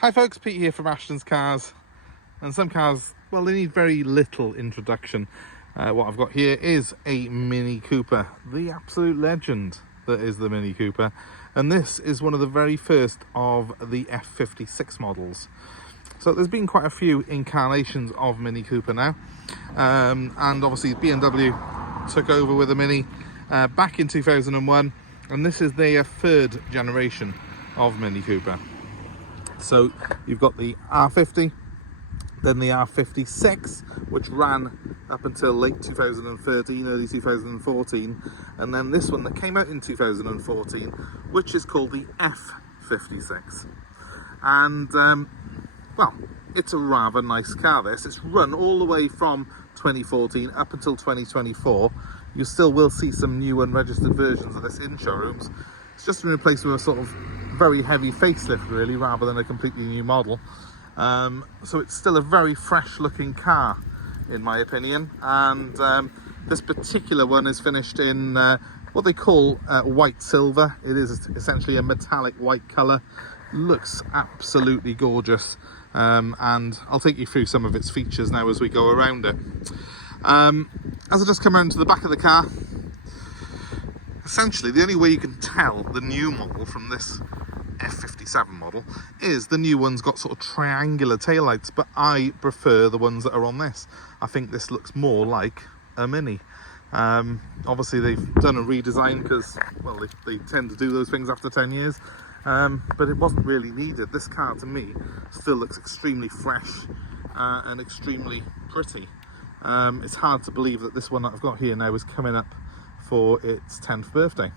Hi folks, Pete here from Ashton's Cars. And some cars, well, they need very little introduction. What I've got here is a Mini Cooper, the absolute legend that is the Mini Cooper. And this is one of the very first of the F56 models. So there's been quite a few incarnations of Mini Cooper now. And obviously BMW took over with the Mini back in 2001. And this is their third generation of Mini Cooper. So you've got the R50, then the R56, which ran up until late 2013, early 2014, and then this one that came out in 2014, which is called the F56. And well, it's a rather nice car. It's run all the way from 2014 up until 2024. You still will see some new unregistered versions of this in showrooms. It's just been replaced with a sort of very heavy facelift, really, rather than a completely new model. So it's still a very fresh looking car, in my opinion. And this particular one is finished in what they call white silver. It is essentially a metallic white colour. Looks absolutely gorgeous. And I'll take you through some of its features now as we go around it. As I just come around to the back of the car, essentially the only way you can tell the new model from this F57 model is the new one's got sort of triangular taillights, but I prefer the ones that are on this. I think this looks more like a Mini. Obviously they've done a redesign because, well, they tend to do those things after 10 years, but it wasn't really needed. This car to me still looks extremely fresh and extremely pretty. It's hard to believe that this one that I've got here now is coming up for its 10th birthday.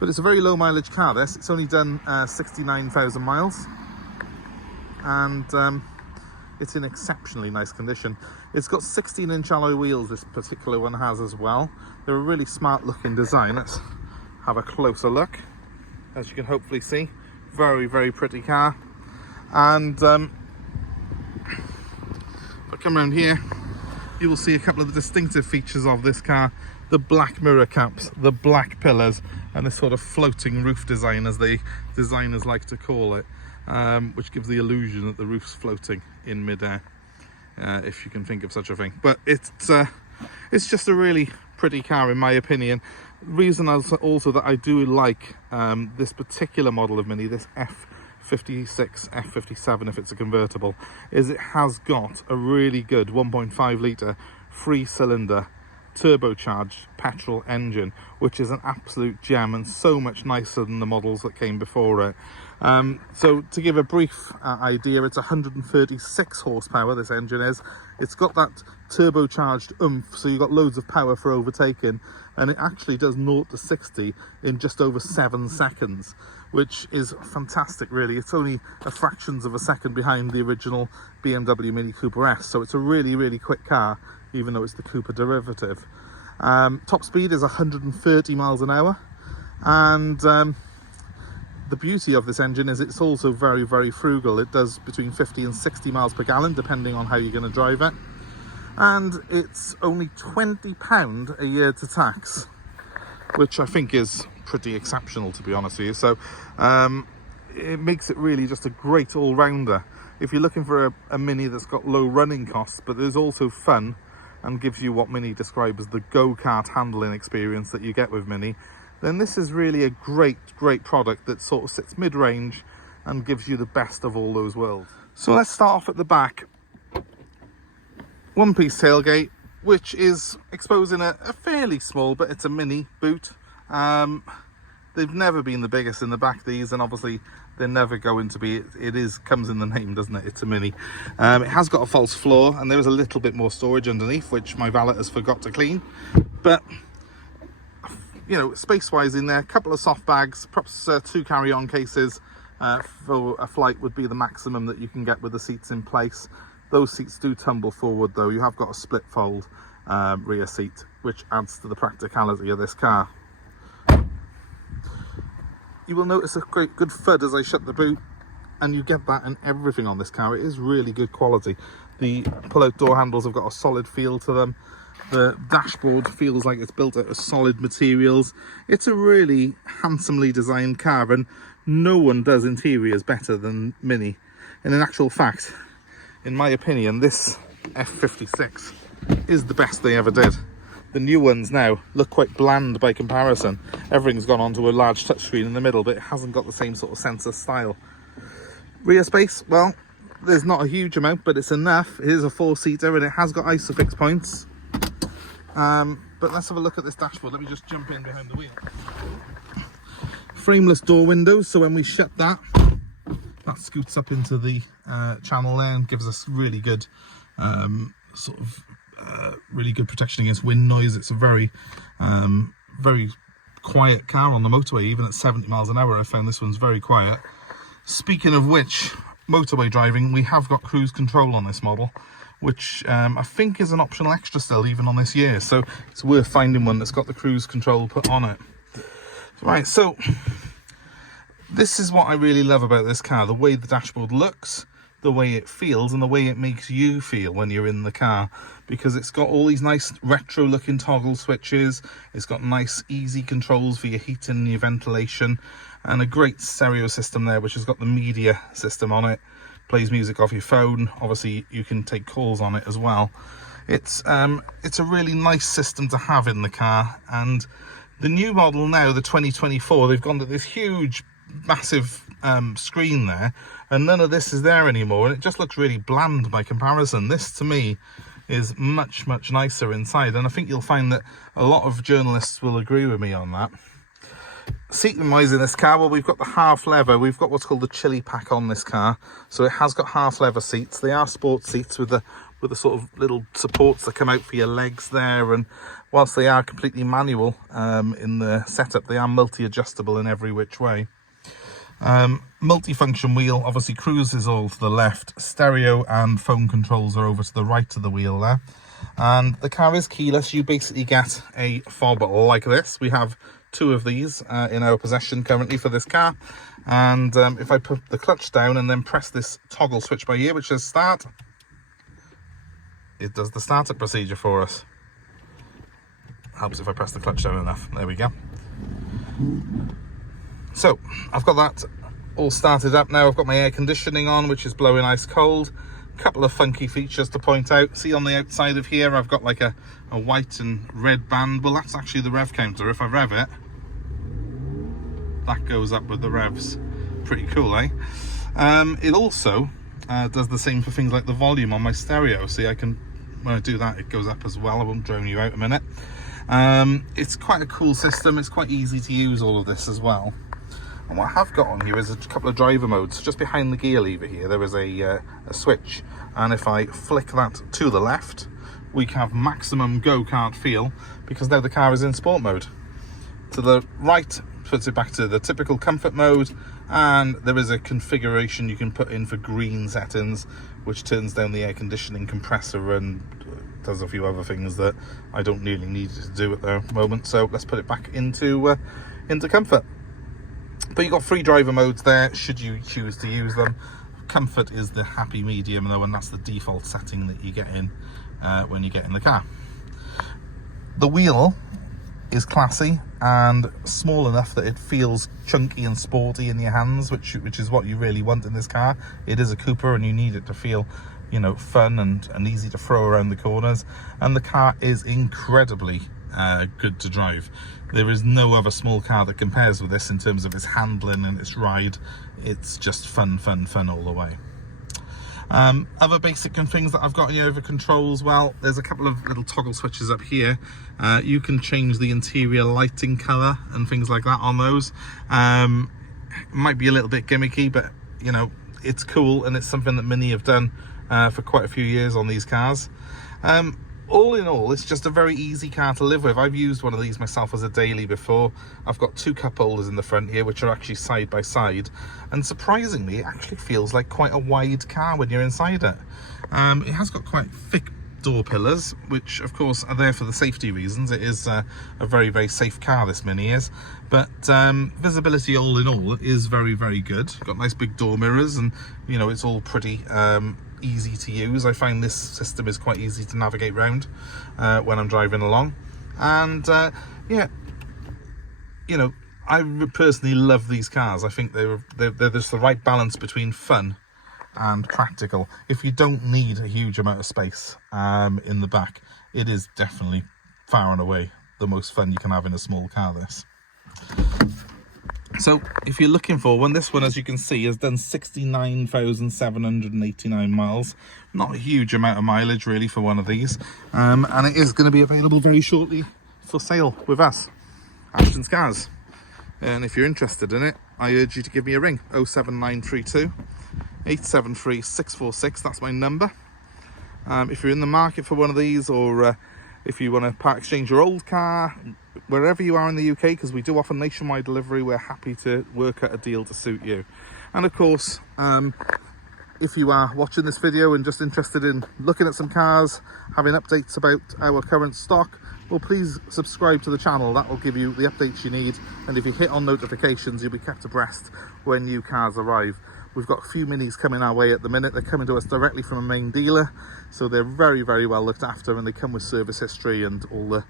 But it's a very low mileage car, this. It's only done 69,000 miles. And it's in exceptionally nice condition. It's got 16-inch alloy wheels, this particular one has as well. They're a really smart looking design. Let's have a closer look. As you can hopefully see, very, very pretty car. And if I come around here, you will see a couple of the distinctive features of this car. The black mirror caps, the black pillars, and this sort of floating roof design, as the designers like to call it, which gives the illusion that the roof's floating in midair, if you can think of such a thing. But it's just a really pretty car, in my opinion. The reason also that I do like this particular model of Mini, this F56, F57 if it's a convertible, is it has got a really good 1.5 litre 3-cylinder turbocharged petrol engine, which is an absolute gem and so much nicer than the models that came before it. So to give a brief idea, it's 136 horsepower, this engine is. It's got that turbocharged oomph, so you've got loads of power for overtaking, and it actually does 0 to 60 in just over 7 seconds, which is fantastic, really. It's only a fractions of a second behind the original BMW Mini Cooper S, so it's a really, really quick car, even though it's the Cooper derivative. Top speed is 130 miles an hour, and the beauty of this engine is it's also very, very frugal. It does between 50 and 60 miles per gallon, depending on how you're going to drive it. And it's only £20 a year to tax, which I think is pretty exceptional, to be honest with you. So it makes it really just a great all-rounder. If you're looking for a Mini that's got low running costs, but there's also fun and gives you what Mini describes as the go-kart handling experience that you get with Mini, then this is really a great, great product that sort of sits mid-range and gives you the best of all those worlds. So let's start off at the back. One-piece tailgate, which is exposing a fairly small, but it's a Mini boot. They've never been the biggest in the back, these, and obviously they're never going to be. Comes in the name, doesn't it? It's a Mini. It has got a false floor, and there is a little bit more storage underneath, which my valet has forgot to clean. But, you know, space-wise in there, a couple of soft bags, perhaps 2 carry-on cases for a flight would be the maximum that you can get with the seats in place. Those seats do tumble forward, though. You have got a split fold rear seat, which adds to the practicality of this car. You will notice a great good thud as I shut the boot, and you get that in everything on this car. It is really good quality. The pull-out door handles have got a solid feel to them. The dashboard feels like it's built out of solid materials. It's a really handsomely designed car, and no one does interiors better than Mini. And in actual fact, in my opinion, this F56 is the best they ever did. The new ones now look quite bland by comparison. Everything's gone onto a large touchscreen in the middle, but it hasn't got the same sort of sense of style. Rear space, well, there's not a huge amount, but it's enough. It is a 4-seater and it has got isofix points. But let's have a look at this dashboard. Let me just jump in behind the wheel. Frameless door windows, so when we shut that, that scoots up into the channel there and gives us really good really good protection against wind noise. It's a very quiet car on the motorway. Even at 70 miles an hour, I found this one's very quiet. Speaking of which, motorway driving, we have got cruise control on this model, which I think is an optional extra still even on this year, so it's worth finding one that's got the cruise control put on it. Right, so this is what I really love about this car: the way the dashboard looks, the way it feels, and the way it makes you feel when you're in the car, because it's got all these nice retro looking toggle switches. It's got nice easy controls for your heating and your ventilation, and a great stereo system there which has got the media system on it. Plays music off your phone. Obviously you can take calls on it as well. It's a really nice system to have in the car. And the new model now, the 2024, they've gone to this huge massive screen there, and none of this is there anymore, and it just looks really bland by comparison. This to me is much nicer inside, and I think you'll find that a lot of journalists will agree with me on that. Seating wise in this car, well, we've got the half leather. We've got what's called the Chilli pack on this car, so it has got half leather seats. They are sports seats with the sort of little supports that come out for your legs there, and whilst they are completely manual in the setup, they are multi-adjustable in every which way. Multi-function wheel, obviously cruise is all to the left, stereo and phone controls are over to the right of the wheel there, and the car is keyless. You basically get a fob like this. We have 2 of these in our possession currently for this car, and if I put the clutch down and then press this toggle switch by here which says start, it does the startup procedure for us. Helps if I press the clutch down enough. There we go. So I've got that all started up now. I've got my air conditioning on, which is blowing ice cold. A couple of funky features to point out. See on the outside of here, I've got like a white and red band. Well, that's actually the rev counter. If I rev it, that goes up with the revs. Pretty cool, eh? It also does the same for things like the volume on my stereo. See, I can, when I do that, it goes up as well. I won't drone you out a minute. It's quite a cool system. It's quite easy to use, all of this as well. And what I have got on here is a couple of driver modes. Just behind the gear lever here, there is a switch, and if I flick that to the left, we have maximum go-kart feel, because now the car is in sport mode. To the right puts it back to the typical comfort mode, and there is a configuration you can put in for green settings, which turns down the air conditioning compressor and does a few other things that I don't really need it to do at the moment. So let's put it back into comfort. But you've got 3 driver modes there, should you choose to use them. Comfort is the happy medium though, and that's the default setting that you get in when you get in the car. The wheel is classy and small enough that it feels chunky and sporty in your hands, which is what you really want in this car. It is a Cooper and you need it to feel, you know, fun and easy to throw around the corners, and the car is incredibly good to drive. There is no other small car that compares with this in terms of its handling and its ride. It's just fun all the way. Other basic things that I've got here over controls, well, there's a couple of little toggle switches up here. You can change the interior lighting colour and things like that on those. It might be a little bit gimmicky, but you know, it's cool, and it's something that Mini have done for quite a few years on these cars. All in all, it's just a very easy car to live with. I've used one of these myself as a daily before. I've got 2 cup holders in the front here, which are actually side by side, and surprisingly it actually feels like quite a wide car when you're inside it. It has got quite thick door pillars, which of course are there for the safety reasons. It is a very safe car, this Mini is, but visibility all in all is very good. Got nice big door mirrors, and you know, it's all pretty easy to use. I find this system is quite easy to navigate around when I'm driving along, and yeah, you know, I personally love these cars. I think they're just the right balance between fun and practical. If you don't need a huge amount of space in the back, it is definitely far and away the most fun you can have in a small car, this. So if you're looking for one, this one, as you can see, has done 69,789 miles. Not a huge amount of mileage really for one of these, and it is going to be available very shortly for sale with us, Ashton's Cars. And if you're interested in it, I urge you to give me a ring, 07932 873 646. That's my number. If you're in the market for one of these, or if you want to part exchange your old car, wherever you are in the UK, because we do offer nationwide delivery, we're happy to work out a deal to suit you. And of course, if you are watching this video and just interested in looking at some cars, having updates about our current stock, well, please subscribe to the channel. That will give you the updates you need, and if you hit on notifications, you'll be kept abreast when new cars arrive. We've got a few Minis coming our way at the minute. They're coming to us directly from a main dealer, so they're very, very well looked after, and they come with service history and all the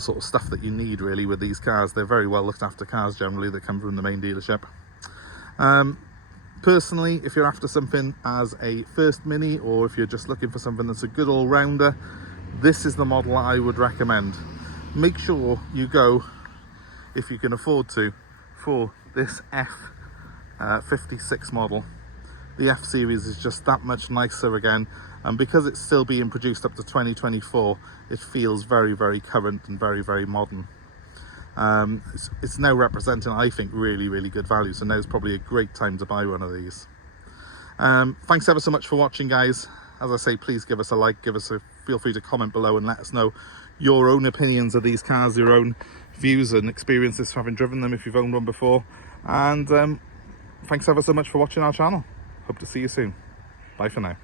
sort of stuff that you need really with these cars. They're very well looked after cars generally that come from the main dealership. Personally, if you're after something as a first Mini, or if you're just looking for something that's a good all-rounder, this is the model I would recommend. Make sure you go, if you can afford to, for this F56 model. The F series is just that much nicer again, and because it's still being produced up to 2024, it feels very, very current and very, very modern. It's now representing, I think, really, really good value, so now's probably a great time to buy one of these. Thanks ever so much for watching, guys. As I say, please give us a like, feel free to comment below and let us know your own opinions of these cars, your own views and experiences having driven them if you've owned one before. And thanks ever so much for watching our channel. Hope to see you soon. Bye for now.